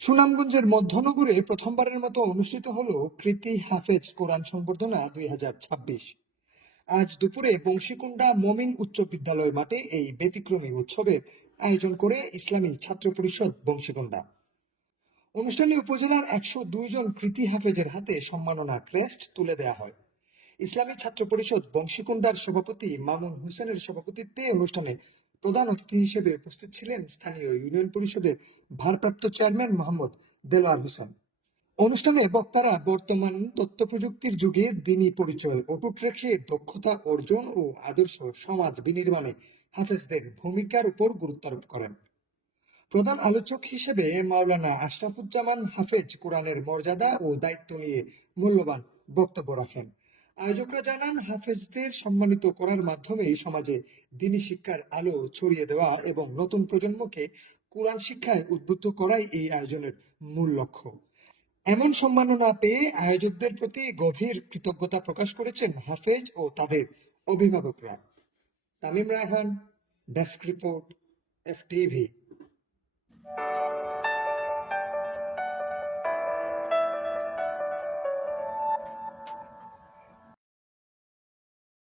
সুনামগঞ্জের মধ্যনগরে প্রথমবারের মতো অনুষ্ঠিত হলো কৃতি হাফেজ কোরআন সংবর্ধনা 2026। আজ দুপুরে বংশীকুণ্ডা মমিন উচ্চ বিদ্যালয় মাঠে এই ব্যতিক্রমী উৎসবের আয়োজন করে ইসলামী ছাত্র পরিষদ বংশীকুণ্ডা। অনুষ্ঠানে উপজেলার 102 জন কৃতি হাফেজের হাতে সম্মাননা ক্রেস্ট তুলে দেয়া হয়। ইসলামী ছাত্র পরিষদ বংশীকুণ্ডার সভাপতি মামুন হোসেনের সভাপতিত্বে অনুষ্ঠানে প্রধান অতিথি হিসেবে উপস্থিত ছিলেন স্থানীয় ইউনিয়ন পরিষদের ভারপ্রাপ্ত চেয়ারম্যান মোহাম্মদ দেলোয়ার হোসেন। অনুষ্ঠানে বক্তারা বর্তমান তথ্য প্রযুক্তির যুগে দ্বীনি পরিচয় অটুট রেখে দক্ষতা অর্জন ও আদর্শ সমাজ বিনির্মাণে হাফেজদের ভূমিকার উপর গুরুত্বারোপ করেন। প্রধান আলোচক হিসেবে মাওলানা আশরাফুজ্জামান হাফেজ কোরআনের মর্যাদা ও দায়িত্ব নিয়ে মূল্যবান বক্তব্য রাখেন। আয়োজকরা জানান, হাফেজদের সম্মানিত করার মাধ্যমে সমাজে দ্বীনি শিক্ষার আলো ছড়িয়ে দেওয়া এবং নতুন প্রজন্মকে কোরআন শিক্ষায় উদ্বুদ্ধ করাই এই আয়োজনের মূল লক্ষ্য। এমন সম্মাননা পেয়ে আয়োজকদের প্রতি গভীর কৃতজ্ঞতা প্রকাশ করেছেন হাফেজ ও তাদের অভিভাবকরা। Tamim Raihan, desk report, FTV.